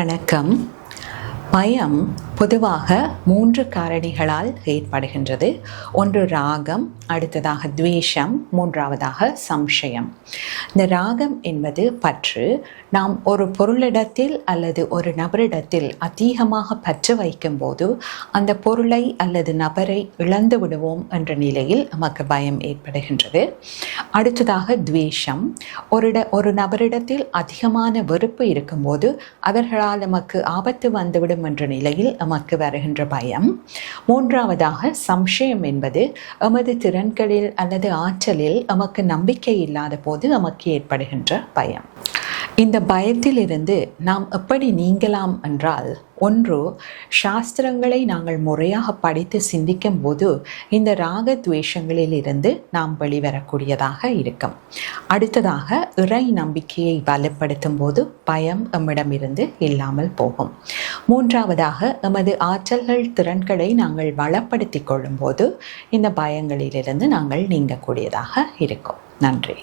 வணக்கம். பயம் பொதுவாக 3 காரணிகளால் ஏற்படுகின்றது. ஒன்று ராகம், அடுத்ததாக துவேஷம், மூன்றாவதாக சம்சயம். இந்த ராகம் என்பது பற்று. நாம் ஒரு பொருளிடத்தில் அல்லது ஒரு நபரிடத்தில் அதிகமாக பற்று வைக்கும்போது அந்த பொருளை அல்லது நபரை இழந்து விடுவோம் என்ற நிலையில் நமக்கு பயம் ஏற்படுகின்றது. அடுத்ததாக துவேஷம். ஒரு நபரிடத்தில் அதிகமான வெறுப்பு இருக்கும்போது அவர்களால் நமக்கு ஆபத்து வந்துவிடும் என்ற நிலையில் நமக்கு வருகின்ற பயம். மூன்றாவதாக சம்சயம் என்பது எமது திறன்களில் அல்லது ஆற்றலில் நமக்கு நம்பிக்கை இல்லாத போது நமக்கு ஏற்படுகின்ற பயம். இந்த பயத்திலிருந்து நாம் எப்படி நீங்கலாம் என்றால், ஒன்று, சாஸ்திரங்களை நாங்கள் முறையாக படித்து சிந்திக்கும் போது இந்த ராக துவேஷங்களில் இருந்து நாம் வெளிவரக்கூடியதாக இருக்கும். அடுத்ததாக இறை நம்பிக்கையை பலப்படுத்தும் போது பயம் எம்மிடமிருந்து இல்லாமல் போகும். மூன்றாவதாக எமது ஆற்றல்கள் திறன்களை நாங்கள் வளப்படுத்தி கொள்ளும் போது இந்த பயங்களிலிருந்து நாங்கள் நீங்கக்கூடியதாக இருக்கும். நன்றி.